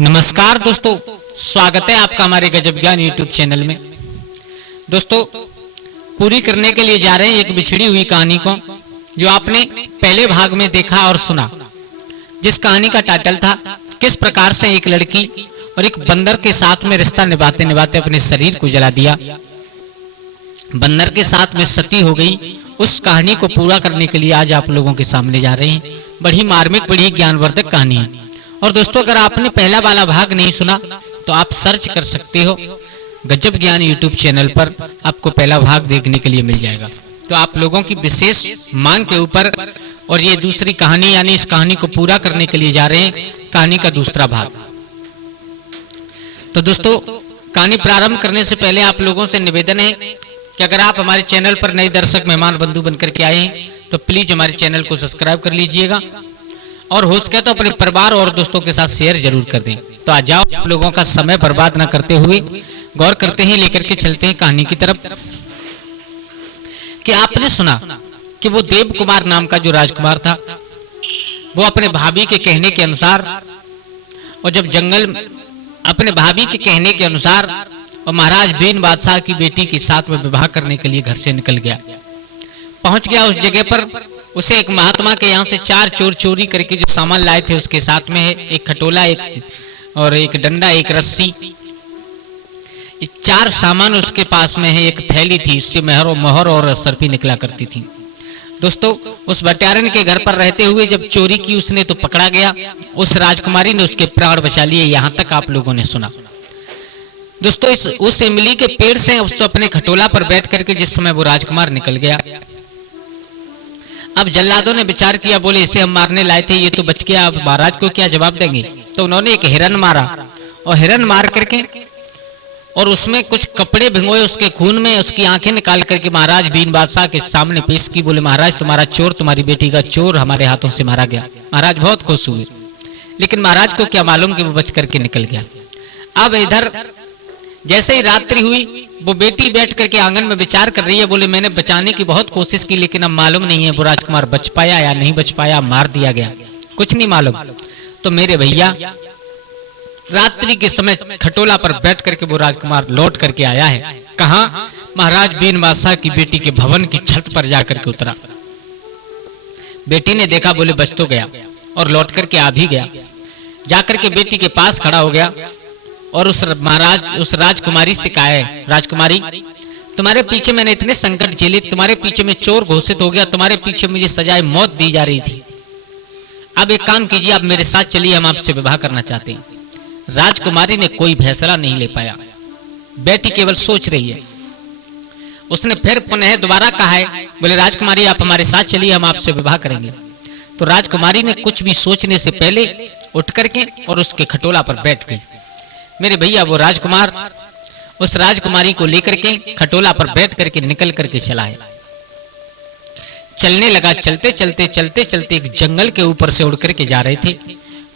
नमस्कार दोस्तों, स्वागत है आपका हमारे गजब ज्ञान यूट्यूब चैनल में। दोस्तों, पूरी करने के लिए जा रहे हैं एक बिछड़ी हुई कहानी को, जो आपने पहले भाग में देखा और सुना, जिस कहानी का टाइटल था किस प्रकार से एक लड़की और एक बंदर के साथ में रिश्ता निभाते निभाते अपने शरीर को जला दिया, बंदर के साथ में सती हो गई। उस कहानी को पूरा करने के लिए आज आप लोगों के सामने जा रहे हैं। बड़ी मार्मिक, बड़ी ज्ञानवर्धक कहानी है। और दोस्तों, अगर आपने पहला वाला भाग नहीं सुना तो आप सर्च कर सकते हो गजब ज्ञान यूट्यूब चैनल पर, आपको पहला भाग देखने के लिए मिल जाएगा। तो आप लोगों की विशेष मांग के ऊपर और ये दूसरी कहानी, यानी इस कहानी को पूरा करने के लिए जा रहे हैं कहानी का दूसरा भाग। तो दोस्तों, कहानी प्रारंभ करने से पहले आप लोगों से निवेदन है कि अगर आप हमारे चैनल पर नए दर्शक मेहमान बंधु बनकर के आए हैं तो प्लीज हमारे चैनल को सब्सक्राइब कर लीजिएगा, और हो सके तो अपने परिवार और दोस्तों के साथ शेयर जरूर कर दें। तो आ जाओ, आप लोगों का समय बर्बाद न करते हुए गौर करते हैं, लेकर के चलते हैं कहानी की तरफ। कि आपने सुना कि वो देव कुमार नाम का जो राजकुमार था, वो अपने भाभी के कहने के अनुसार, और जब जंगल अपने भाभी के कहने के अनुसार और महाराज बीन बादशाह की बेटी के साथ में विवाह करने के लिए घर से निकल गया। पहुंच गया उस जगह पर, उसे एक महात्मा के यहाँ से 4 चोर चोरी करके जो सामान लाए थे उसके साथ में है एक खटोला, एक डंडा, एक रस्सी, 4 सामान उसके पास में है। एक थैली थी, उससे मोहर और सर्फी निकला करती थी। दोस्तों, उस बटियारन के घर पर रहते हुए जब चोरी की उसने तो पकड़ा गया। उस राजकुमारी ने उसके प्राण बचा लिए, यहाँ तक आप लोगों ने सुना। दोस्तों, उस इमली के पेड़ से उसको अपने खटोला पर बैठ करके जिस समय वो राजकुमार निकल गया, अब जल्लादों ने विचार किया, बोले इसे हम मारने लाए थे, ये तो बच गया, अब महाराज को क्या जवाब देंगे। तो उन्होंने एक हिरन मारा, और हिरन मार करके और उसमें कुछ कपड़े भिगोए उसके खून में, उसकी आंखें निकाल करके महाराज बीन बादशाह के सामने पेश की। बोले महाराज, तुम्हारा चोर, तुम्हारी बेटी का चोर हमारे हाथों से मारा गया। महाराज बहुत खुश हुए, लेकिन महाराज को क्या मालूम कि वो बच करके निकल गया। अब इधर जैसे ही रात्रि हुई, वो बेटी बैठ करके आंगन में विचार कर रही है। बोले मैंने बचाने की बहुत कोशिश की, लेकिन अब मालूम नहीं है वो राजकुमार बच पाया या नहीं बच पाया, मार दिया गया, कुछ नहीं मालूम। तो मेरे भैया, रात्रि के समय खटोला पर बैठ करके वो राजकुमार लौट करके आया है। कहा? महाराज बीन बादशाह की बेटी के भवन की छत पर जाकर के उतरा। बेटी ने देखा, बोले बच तो गया, और लौट करके आ भी गया। जाकर के बेटी के पास खड़ा हो गया और उस राजकुमारी से कहा है, राजकुमारी, तुम्हारे पीछे मैंने इतने संकट झेले, तुम्हारे पीछे में चोर घोषित हो गया, तुम्हारे पीछे मुझे सजाए मौत दी जा रही थी। अब एक काम कीजिए, आप मेरे साथ चलिए, हम आपसे विवाह करना चाहते हैं। राजकुमारी ने कोई फैसला नहीं ले पाया, बेटी केवल सोच रही है। उसने फिर पुनः दोबारा कहा है, बोले राजकुमारी, आप हमारे साथ चलिए, हम आपसे विवाह करेंगे। तो राजकुमारी ने कुछ भी सोचने से पहले उठ करके और उसके खटोला पर बैठ गई। मेरे भैया, वो राजकुमार उस राजकुमारी को लेकर के खटोला पर बैठ करके निकल करके चला है। चलने लगा, चलते चलते चलते चलते एक जंगल के ऊपर से उड़ करके जा रहे थे।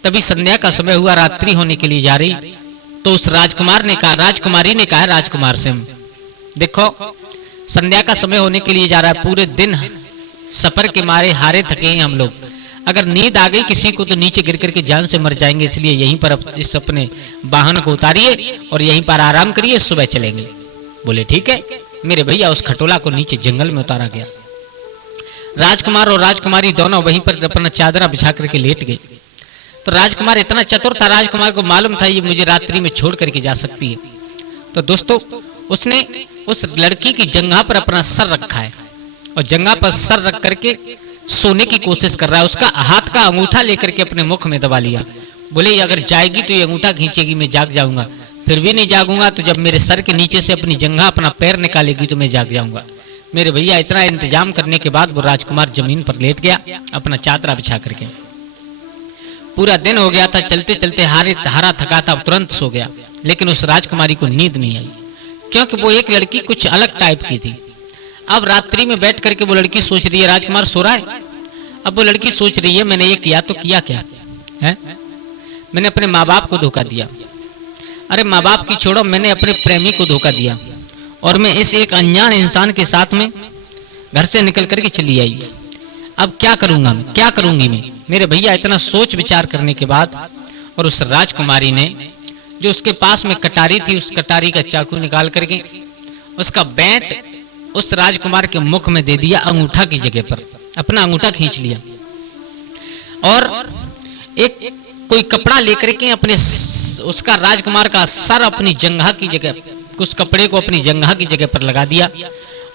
तभी संध्या का समय हुआ, रात्रि होने के लिए जा रही। तो उस राजकुमारी ने कहा राजकुमार से, देखो संध्या का समय होने के लिए जा रहा है, पूरे दिन सफर के मारे हारे थके हैं हम लोग, अगर नींद आ गई किसी को तो नीचे गिर करके जान से मर जाएंगे, इसलिए यहीं पर इस अपने वाहन को उतारिए और यहीं पर आराम करिए, सुबह चलेंगे। बोले ठीक है। मेरे भैया, उस खटोला को नीचे जंगल में उतारा गया। राजकुमार और राजकुमारी दोनों वहीं पर अपना चादरा बिछा करके लेट गए। तो राजकुमार इतना चतुर था, राजकुमार को मालूम था ये मुझे रात्रि में छोड़ करके जा सकती है। तो दोस्तों, उसने उस लड़की की जंघा पर अपना सर रखा है, और जंघा पर सर रख करके सोने की कोशिश कर रहा है। उसका हाथ का अंगूठा लेकर के अपने मुख में दबा लिया। बोले अगर जाएगी तो ये अंगूठा खींचेगी, मैं जाग जाऊंगा, फिर भी नहीं जागूंगा तो जब मेरे सर के नीचे से अपनी जंघा अपना पैर निकालेगी तो मैं जाग जाऊंगा। मेरे भैया, इतना इंतजाम करने के बाद वो राजकुमार जमीन पर लेट गया अपना चादरा बिछा करके। पूरा दिन हो गया था, चलते चलते हारा थका था, तुरंत सो गया। लेकिन उस राजकुमारी को नींद नहीं आई, क्योंकि वो एक लड़की कुछ अलग टाइप की थी। अब रात्रि में बैठ करके वो लड़की सोच रही है, राजकुमार सो रहा है। अब वो लड़की सोच रही है, मैंने ये किया तो किया क्या है, मैंने अपने माँ बाप को धोखा दिया। अरे माँ बाप की छोड़ो, मैंने अपने प्रेमी को धोखा दिया, और मैं इस एक अनजान इंसान के साथ में घर से निकल करके चली आई। अब क्या करूंगा मैं, क्या करूंगी मैं। मेरे भैया, इतना सोच विचार करने के बाद और उस राजकुमारी ने जो उसके पास में कटारी थी, उस कटारी का चाकू निकाल करके उसका बैंट उस राजकुमार के मुख में दे दिया, अंगूठा की जगह पर अपना अंगूठा खींच लिया और एक कोई कपड़ा लेकर के अपने उसका राजकुमार का सर अपनी जंघा की जगह, उस कपड़े को अपनी जंघा की जगह पर लगा दिया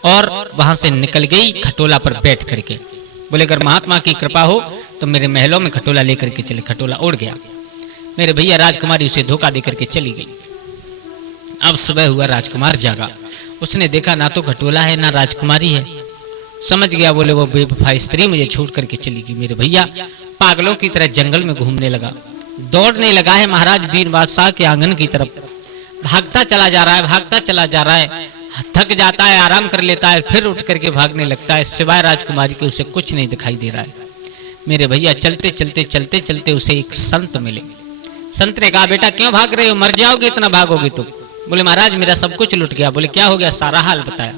और वहां से निकल गई खटोला पर बैठ करके। बोले अगर महात्मा की कृपा हो तो मेरे महलों में खटोला लेकर के चले। खटोला उड़ गया। मेरे भैया राजकुमारी उसे धोखा देकर के चली गई। अब सुबह हुआ, राजकुमार जागा, उसने देखा ना तो खटोला है ना राजकुमारी है। समझ गया, बोले वो बेवफा स्त्री मुझे छोड़ करके चली गई। मेरे भैया पागलों की तरह जंगल में घूमने लगा, दौड़ने लगा है महाराज बीर बादशाह के आंगन की तरफ, भागता चला जा रहा है, भागता चला जा रहा है, थक जाता है, आराम कर लेता है, फिर उठ करके भागने लगता है। सिवाय राजकुमारी के उसे कुछ नहीं दिखाई दे रहा है। मेरे भैया चलते चलते चलते चलते उसे एक संत मिले। संत ने कहा बेटा क्यों भाग रहे हो, मर जाओगे इतना भागोगे तो। बोले महाराज मेरा सब कुछ लुट गया। बोले क्या हो गया, सारा हाल बताया।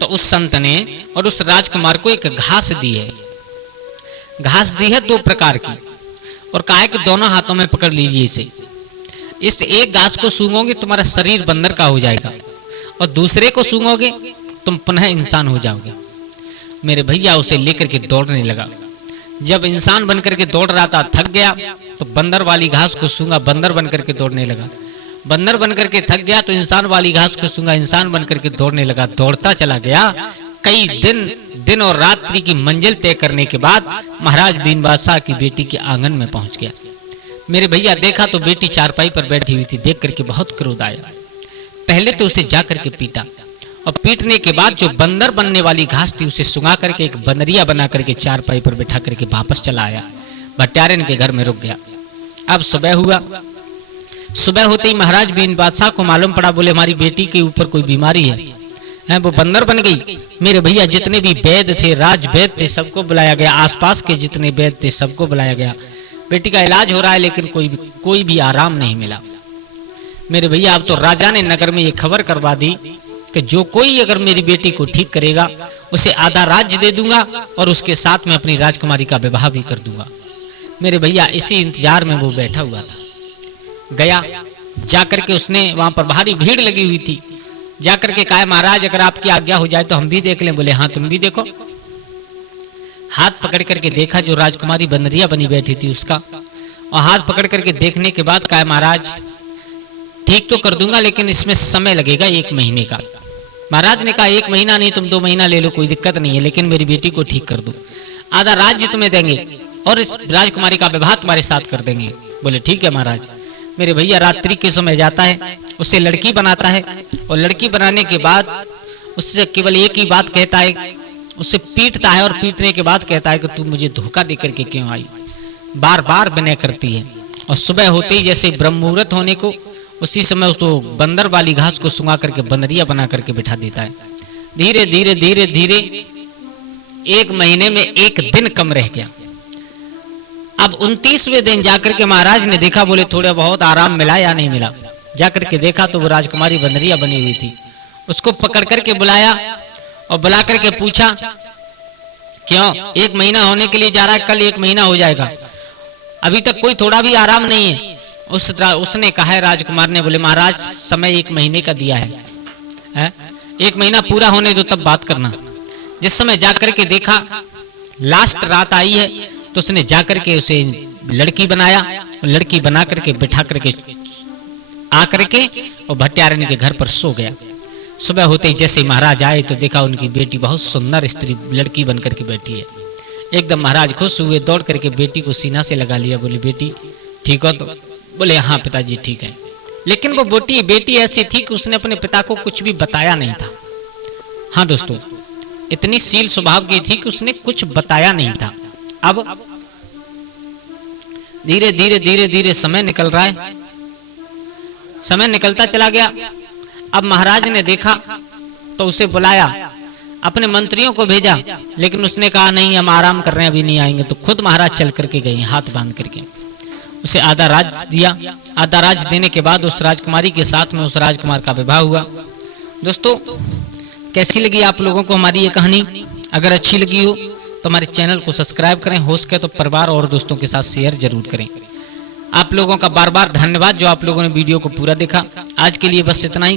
तो उस संत ने और उस राजकुमार को एक घास दी है, घास दी है 2 प्रकार की, और कहा है कि दोनों हाथों में पकड़ लीजिए इसे। इस एक घास को सूंघोगे तुम्हारा शरीर बंदर का हो जाएगा और दूसरे को सूंघोगे तुम पुनः इंसान हो जाओगे। मेरे भैया उसे लेकर के दौड़ने लगा। जब इंसान बनकर के दौड़ रहा था, थक गया तो बंदर वाली घास को सूंघा, बंदर बनकर के दौड़ने लगा। बंदर बनकर के थक गया तो इंसान वाली घास को सूंघा, इंसान बनकर के दौड़ने लगा। दौड़ता चला गया, कई दिन और रात्रि की मंजिल तय करने के बाद महाराज बीन बादशाह की बेटी के आंगन में पहुंच गया। मेरे भैया देखा तो बेटी चारपाई पर बैठी हुई थी। देख करके बहुत क्रोध आया। पहले तो उसे जा करके पीटा और पीटने के बाद जो बंदर बनने वाली घास थी उसे सुंघा करके एक बंदरिया बना करके चारपाई पर बैठा करके वापस चला आया। भट्टारन के घर में रुक गया। अब सुबह हुआ। सुबह होते ही महाराज बीन बादशाह को मालूम पड़ा। बोले हमारी बेटी के ऊपर कोई बीमारी है, वो बंदर बन गई। मेरे भैया जितने भी वैद्य थे, राज वैद्य थे, सबको बुलाया गया। आसपास के जितने वैद्य थे सबको बुलाया गया। बेटी का इलाज हो रहा है लेकिन कोई भी आराम नहीं मिला। मेरे भैया अब तो राजा ने नगर में ये खबर करवा दी कि जो कोई अगर मेरी बेटी को ठीक करेगा उसे आधा राज्य दे दूंगा और उसके साथ में अपनी राजकुमारी का विवाह भी कर दूंगा। मेरे भैया इसी इंतजार में वो बैठा हुआ था। गया, जाकर के उसने वहां पर भारी भीड़ लगी हुई थी, जाकर के कहा महाराज अगर आपकी आज्ञा हो जाए तो हम भी देख लें। बोले हाँ तुम भी देखो। हाथ पकड़ करके देखा, जो राजकुमारी बंदरिया बनी बैठी थी उसका, और हाथ पकड़ करके देखने के बाद कहा महाराज ठीक तो कर दूंगा लेकिन इसमें समय लगेगा 1 महीने का। महाराज ने कहा 1 महीना नहीं तुम 2 महीना ले लो, कोई दिक्कत नहीं है, लेकिन मेरी बेटी को ठीक कर दो, आधा राज्य तुम्हें देंगे और इस राजकुमारी का विवाह तुम्हारे साथ कर देंगे। बोले ठीक है महाराज। मेरे भैया रात्रि के समय जाता है, उससे लड़की बनाता है और लड़की बनाने के बाद उससे केवल एक ही बात कहता है, उससे पीटता है और पीटने के बाद कहता है कि तू मुझे धोखा दे करके क्यों आई। बार बार विनय करती है और सुबह होते ही जैसे ब्रह्म मुहूर्त होने को उसी समय उसको बंदर वाली घास को सुंघा करके बंदरिया बना करके बिठा देता है। धीरे धीरे धीरे धीरे 1 महीने में 1 दिन कम रह गया। अब 29वें दिन जाकर के महाराज ने देखा। बोले थोड़ा बहुत आराम मिला या नहीं मिला। जाकर के देखा तो वो राजकुमारी बंदरिया बनी हुई थी। उसको पकड़ करके बुलाया और बुला करके पूछा क्यों 1 महीना होने के लिए जा रहा है, कल 1 महीना हो जाएगा, अभी तक कोई थोड़ा भी आराम नहीं है। उसने कहा है राजकुमार ने। बोले महाराज समय 1 महीने का दिया है, 1 महीना पूरा होने दो तब बात करना। जिस समय जाकर के देखा लास्ट रात आई है तो उसने जाकर के उसे लड़की बनाया, लड़की बना करके बिठा करके आकर के और भट्टारन के घर पर सो गया। सुबह होते ही जैसे महाराज आए तो देखा उनकी बेटी बहुत सुंदर स्त्री लड़की बन करके बैठी है। एकदम महाराज खुश हुए, दौड़ करके बेटी को सीना से लगा लिया। बोले बेटी ठीक हो तो? बोले हाँ पिताजी ठीक है। लेकिन वो बेटी ऐसी थी कि उसने अपने पिता को कुछ भी बताया नहीं था। हाँ दोस्तों, इतनी शील स्वभाव की थी कि उसने कुछ बताया नहीं था। अब धीरे धीरे धीरे धीरे समय निकल रहा है, समय निकलता चला गया। अब महाराज ने देखा तो उसे बुलाया, अपने मंत्रियों को भेजा, लेकिन उसने कहा नहीं हम आराम कर रहे हैं अभी नहीं आएंगे। तो खुद महाराज चल करके गए हाथ बांध करके। उसे आधा राज दिया। आधा राज देने के बाद उस राजकुमारी के साथ में उस राजकुमार का विवाह हुआ। दोस्तों कैसी लगी आप लोगों को हमारी ये कहानी? अगर अच्छी लगी हो तो हमारे चैनल को सब्सक्राइब करें, हो सके तो परिवार और दोस्तों के साथ शेयर जरूर करें। आप लोगों का बार बार धन्यवाद जो आप लोगों ने वीडियो को पूरा देखा। आज के लिए बस इतना ही।